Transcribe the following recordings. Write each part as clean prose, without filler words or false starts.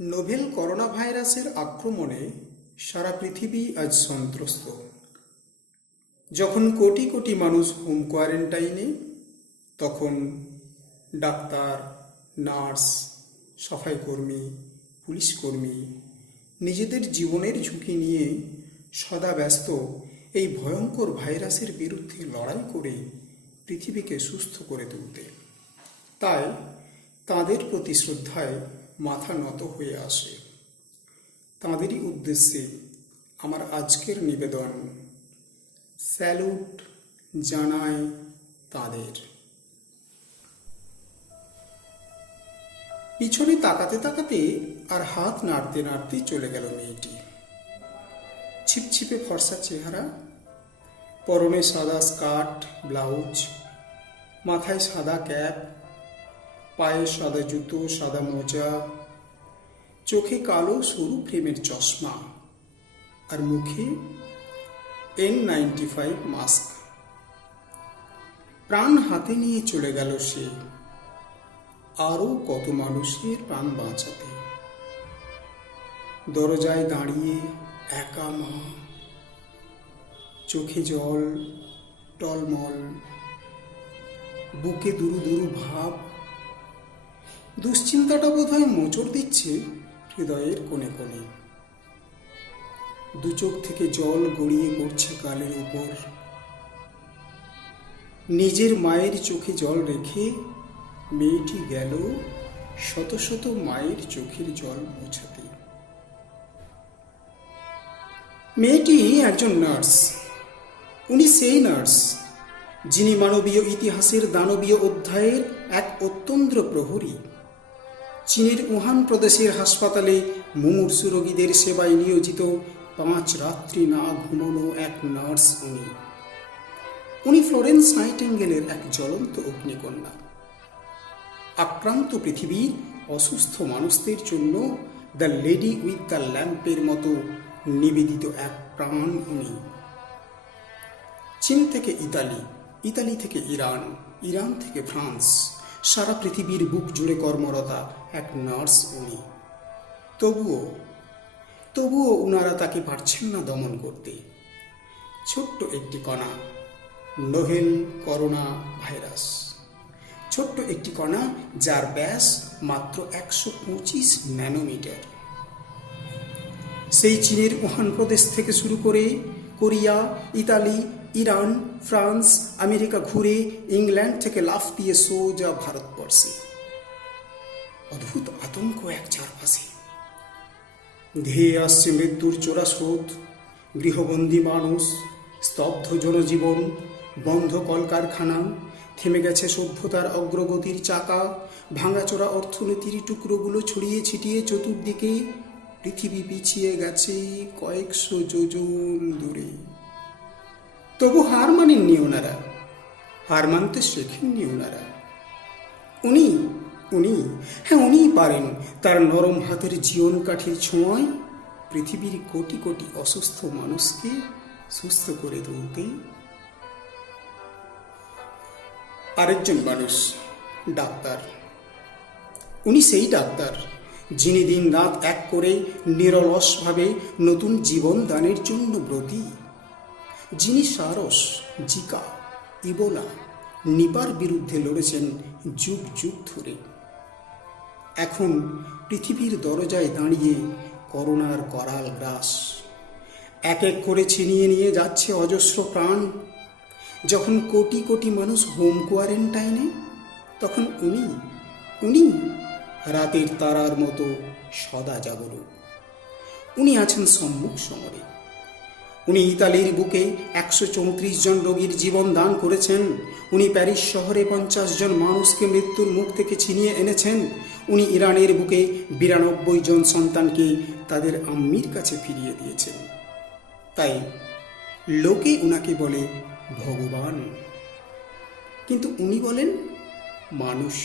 Novel corona ভাইরাসের আক্রমণে সারা পৃথিবী আজ সন্ত্রস্ত। যখন কোটি কোটি মানুষ হোম কোয়ারেন্টাইনে, তখন ডাক্তার, নার্স, সাফাইকর্মী, পুলিশকর্মী নিজেদের জীবনের ঝুঁকি নিয়ে সদা ব্যস্ত এই ভয়ঙ্কর ভাইরাসের বিরুদ্ধে লড়াই করে পৃথিবীকে সুস্থ করে তুলতে। তাই তাঁদের প্রতি শ্রদ্ধায় মাথা নত হয়ে আসে। তাঁদেরই উদ্দেশ্যে আমার আজকের নিবেদন, স্যালুট জানায় তাদের। পিছনে তাকাতে তাকাতে আর হাত নাড়তে নাড়তে চলে গেল মেয়েটি। ছিপছিপে ফর্সা চেহারা, পরনে সাদা স্কার্ট ব্লাউজ, মাথায় সাদা ক্যাপ, পায়ে সাদা জুতো, সাদা মোজা, চোখে কালো সরু ফ্রেমের চশমা, আর মুখে N95 মাস্ক। প্রাণ হাতে নিয়ে চলে গেল সে আরও কত মানুষের প্রাণ বাঁচাতে। দরজায় দাঁড়িয়ে একা মা, চোখে জল টলমল, বুকে দুরু দুরু ভাব। দুশ্চিন্তাটা বোধহয় মোচড় দিচ্ছে হৃদয়ের কোণে কোণে। দু চোখ থেকে জল গড়িয়ে পড়ছে গালের উপর। নিজের মায়ের চোখে জল রেখে মেয়েটি গেল শত শত মায়ের চোখের জল মোছাতে। মেয়েটি একজন নার্স। উনি সেই নার্স যিনি মানবীয় ইতিহাসের দানবীয় অধ্যায়ের এক অত্যন্ত প্রহরী। চীনের উহান প্রদেশের হাসপাতালে মুমূর্ষু রোগীদের সেবায় নিয়োজিত 5 রাত্রি না ঘুমানো এক নার্স উনি ফ্লোরেন্স নাইটিঙ্গেলের এক জ্বলন্ত অগ্নিকন্যা। আক্রান্ত পৃথিবীর অসুস্থ মানুষদের জন্য দ্য লেডি উইথ দ্য ল্যাম্পের মতো নিবেদিত এক প্রাণ উনি। চীন থেকে ইতালি, ইতালি থেকে ইরান, ইরান থেকে ফ্রান্স, সারা পৃথিবীর বুক জুড়ে কর্মরতা এক নার্স উনি। তবুও উনারা তাকে পারছেন না দমন করতে। ছোট্ট একটি কণা, নোভেল করোনা ভাইরাস। ছোট্ট একটি কণা যার ব্যাস মাত্র 125 ন্যানোমিটার। সেই চীনের উহান প্রদেশ থেকে শুরু করে Korea, Italy, Iran, France, America ঘুরে ইংল্যান্ড থেকে লাফ দিয়ে সোজা ভারতবর্ষে। অদ্ভুত আতঙ্ক এক চারপাশে। ধেয়ে আসছে মৃত্যুর চোরা স্রোত, গৃহবন্দী মানুষ, স্তব্ধ জনজীবন, বন্ধ কলকারখানা, থেমে গেছে সভ্যতার অগ্রগতির চাকা, ভাঙাচোরা অর্থনীতির টুকরোগুলো ছড়িয়ে ছিটিয়ে চতুর্দিকে। পৃথিবী পিছিয়ে গেছে কয়েকশো যোজন দূরে। তবু হার মানেননি ওনারা, হার মানতে শেখেননি ওনারা। উনিই পারেন তার নরম হাতের জীবন কাঠির ছোঁয়ায় পৃথিবীর কোটি কোটি অসুস্থ মানুষকে সুস্থ করে তুলতে। আরেকজন মানুষ, ডাক্তার। উনি সেই ডাক্তার যিনি দিন রাত এক করে নিরলসভাবে নতুন জীবন দানের জন্য ব্রতী। যিনি সারস, জিকা, ইবোলা, নিপার বিরুদ্ধে লড়েছেন যুগ যুগ ধরে। এখন পৃথিবীর দরজায় দাঁড়িয়ে করোনার করাল গ্রাস এক এক করে ছিনিয়ে নিয়ে যাচ্ছে অজস্র প্রাণ। যখন কোটি কোটি মানুষ হোম কোয়ারেন্টাইনে, তখন উনি রাতের তারার মতো সদা জাগরুক। উনি আছেন সম্মুখ সমরে। উনি ইতালির বুকে 134 জন রোগীর জীবন দান করেছেন। উনি প্যারিস শহরে 50 জন মানুষকে মৃত্যুর মুখ থেকে ছিনিয়ে এনেছেন। উনি ইরানের বুকে 92 জন সন্তানকে তাদের আম্মির কাছে ফিরিয়ে দিয়েছেন। তাই লোকে উনাকে বলে ভগবান, কিন্তু উনি বলেন মানুষ,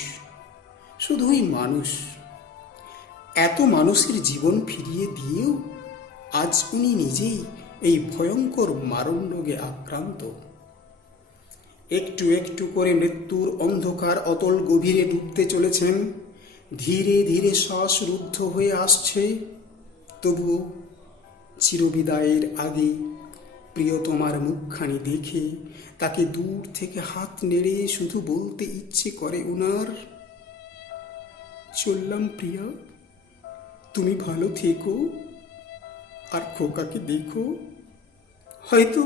শুধুই মানুষ। এত মানুষের জীবন ফিরিয়ে দিয়েও আজ উনি নিজেই এই ভয়ঙ্কর মারণ রোগে আক্রান্ত। একটু একটু করে মৃত্যুর অন্ধকার অতল গভীরে ডুবতে চলেছেন। ধীরে ধীরে শ্বাস রুদ্ধ হয়ে আসছে। তবুও চিরবিদায়ের আগে প্রিয়তমার মুখখানি দেখে তাকে দূর থেকে হাত নেড়ে শুধু বলতে ইচ্ছে করে ওনার, চললাম প্রিয়া, তুমি ভালো থেকো, আর খোকাকে দেখো। হয়তো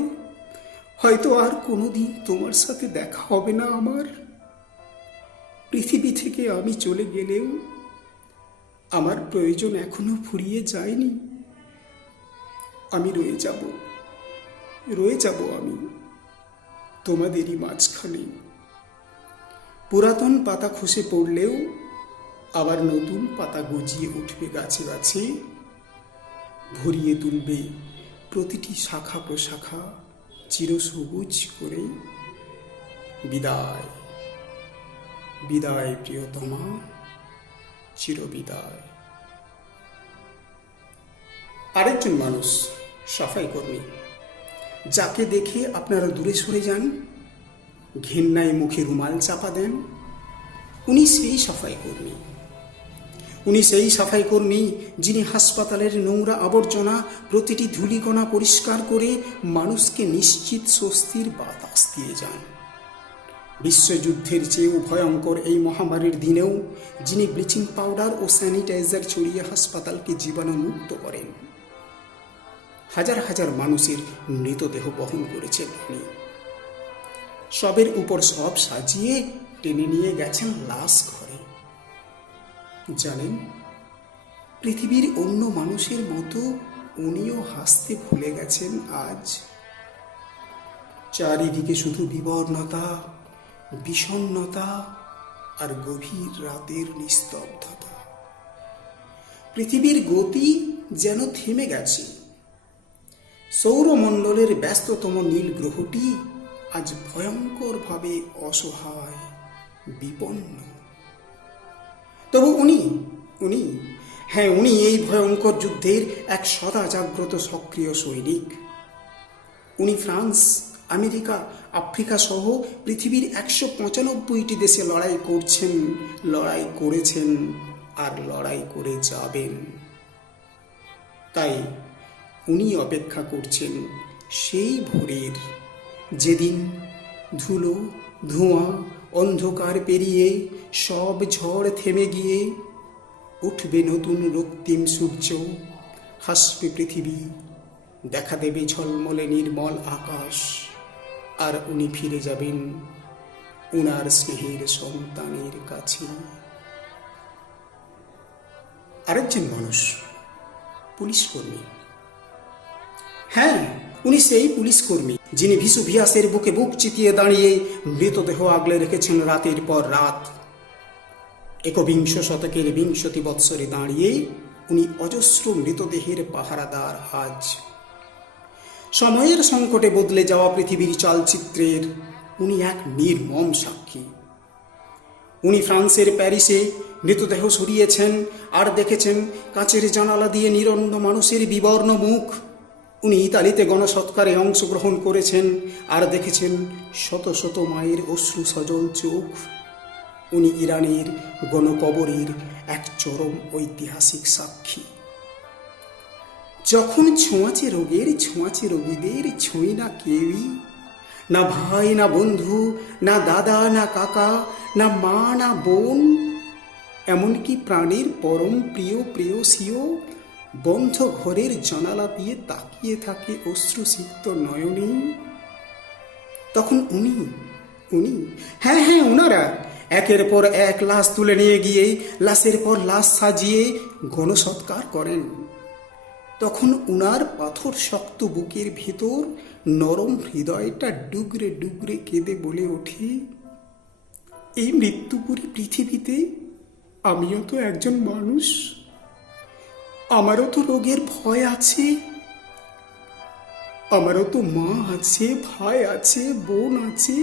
হয়তো আর কোনোদিন তোমার সাথে দেখা হবে না আমার। পৃথিবী থেকে আমি চলে গেলেও আমার প্রয়োজন এখনো ফুরিয়ে যায়নি। আমি রয়ে যাব আমি তোমাদেরই মাঝখানে। পুরাতন পাতা খসে পড়লেও আবার নতুন পাতা গজিয়ে উঠবে গাছে গাছে, ভরিয়ে তুলবে প্রতিটি শাখা প্রশাখা চিরসবুজ করে। বিদায় বিদায় প্রিয়তমা, চিরবিদায়। আরেকজন মানুষ, সাফাই কর্মী, যাকে দেখে আপনারা দূরে সরে যান, ঘেন্নায় মুখে রুমাল চাপা দেন, উনি সেই সাফাই কর্মী। যিনি হাসপাতালের নোংরা আবর্জনা প্রতিটি ধূলিকণা পরিষ্কার করে মানুষকে নিশ্চিত স্বস্তির বাতাস দিয়ে যান। বিশ্বযুদ্ধের চেয়েও ভয়ঙ্কর এই মহামারীর দিনেও যিনি ব্লিচিং পাউডার ও স্যানিটাইজার ছড়িয়ে হাসপাতালকে জীবাণুমুক্ত করেন। হাজার হাজার মানুষের মৃতদেহ বহন করেছেন উনি। সবের উপর সব সাজিয়ে টেনে নিয়ে গেছেন লাশ ঘরে। জানেন, পৃথিবীর অন্য মানুষের মতো উনিও হাসতে ভুলে গেছেন আজ। চারিদিকে শুধু বিবর্ণতা, বিষণ্ণতা আর গভীর রাতের নিস্তব্ধতা। পৃথিবীর গতি যেন থেমে গেছে। সৌরমণ্ডলের ব্যস্ততম নীল গ্রহটি আজ ভয়ঙ্করভাবে অসহায়, বিপন্ন। তবু উনি এই ভয়ঙ্কর যুদ্ধের এক সদা জাগ্রত সক্রিয় সৈনিক। উনি ফ্রান্স, আমেরিকা, আফ্রিকা সহ পৃথিবীর 195টি দেশে লড়াই করছেন, লড়াই করেছেন আর লড়াই করে যাবেন। তাই উনি অপেক্ষা করছেন সেই ভোরের, যেদিন ধুলো, ধোঁয়া, অন্ধকার পেরিয়ে সব ঝড় থেমে গিয়ে উঠবে নতুন রক্তিম সূর্য, হাসবে পৃথিবী, দেখা দেবে ঝলমলে নির্মল আকাশ, আর উনি ফিরে যাবেন উনার স্নেহের সন্তানের কাছে। আরেকজন মানুষ, পুলিশকর্মী। হ্যাঁ, উনি সেই পুলিশকর্মী যিনি ভিসুভিয়াসের বুকে বুক চিতিয়ে দাঁড়িয়ে মৃতদেহ আগলে রেখেছেন রাতের পর রাত। একবিংশ শতকের 20 বৎসরে দাঁড়িয়ে উনি অজস্র মৃতদেহের পাহারাদার আজ। সময়ের সংকটে বদলে যাওয়া পৃথিবীর চালচিত্রের উনি এক নির্মম সাক্ষী। উনি ফ্রান্সের প্যারিসে মৃতদেহ সরিয়েছেন আর দেখেছেন কাঁচের জানালা দিয়ে নিরন্ন মানুষের বিবর্ণ মুখ। উনি ইতালিতে গণসৎকারে অংশগ্রহণ করেছেন আর দেখেছেন শত শত মায়ের অশ্রু সজল চোখ। উনি ইরানের গণকবরের এক চরম ঐতিহাসিক সাক্ষী। যখন ছোঁয়াচে রোগীদের ছুঁই না কেউই, না ভাই না বন্ধু, না দাদা না কাকা, না মা না বোন, এমনকি প্রাণের পরম প্রিয় প্রেয়সীও বন্ধ ঘরের জানালা দিয়ে তাকিয়ে থাকে অশ্রুসিক্ত নয়নে, তখন উনি ওনারা একের পর এক লাশ তুলে নিয়ে গিয়ে লাশের পর লাশ সাজিয়ে গণসৎকার করেন। তখন উনার পাথর শক্ত বুকের ভেতর নরম হৃদয়টা ডুগরে ডুগরে কেঁদে বলে ওঠে, এই মৃত্যুপুরী পৃথিবীতে আমিও তো একজন মানুষ, আমারও তো রোগের ভয় আছে, আমারও তো মা আছে, ভাই আছে, বোন আছে,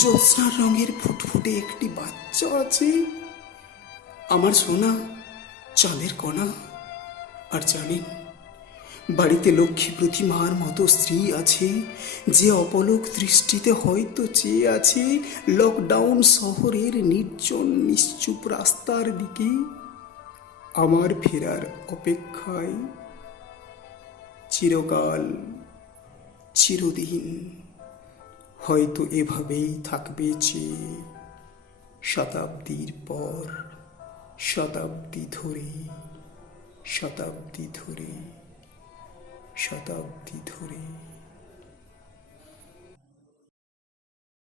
জ্যোৎস্নার রঙের ফুটফুটে একটি বাচ্চা আছে, আমার সোনা চাঁদের কণা। আর জানেন, বাড়িতে লক্ষ্মী প্রতিমার মতো স্ত্রী আছে, যে অপলক দৃষ্টিতে হয়তো চেয়ে আছে লকডাউন শহরের নির্জন নিশ্চুপ রাস্তার দিকে, আমার ফেরার অপেক্ষায়। চিরকাল, চিরদিন হয়তো এভাবেই থাকবে চেয়ে, শতাব্দীর পর শতাব্দী ধরে, শতাব্দী ধরে, শতাব্দী ধরে।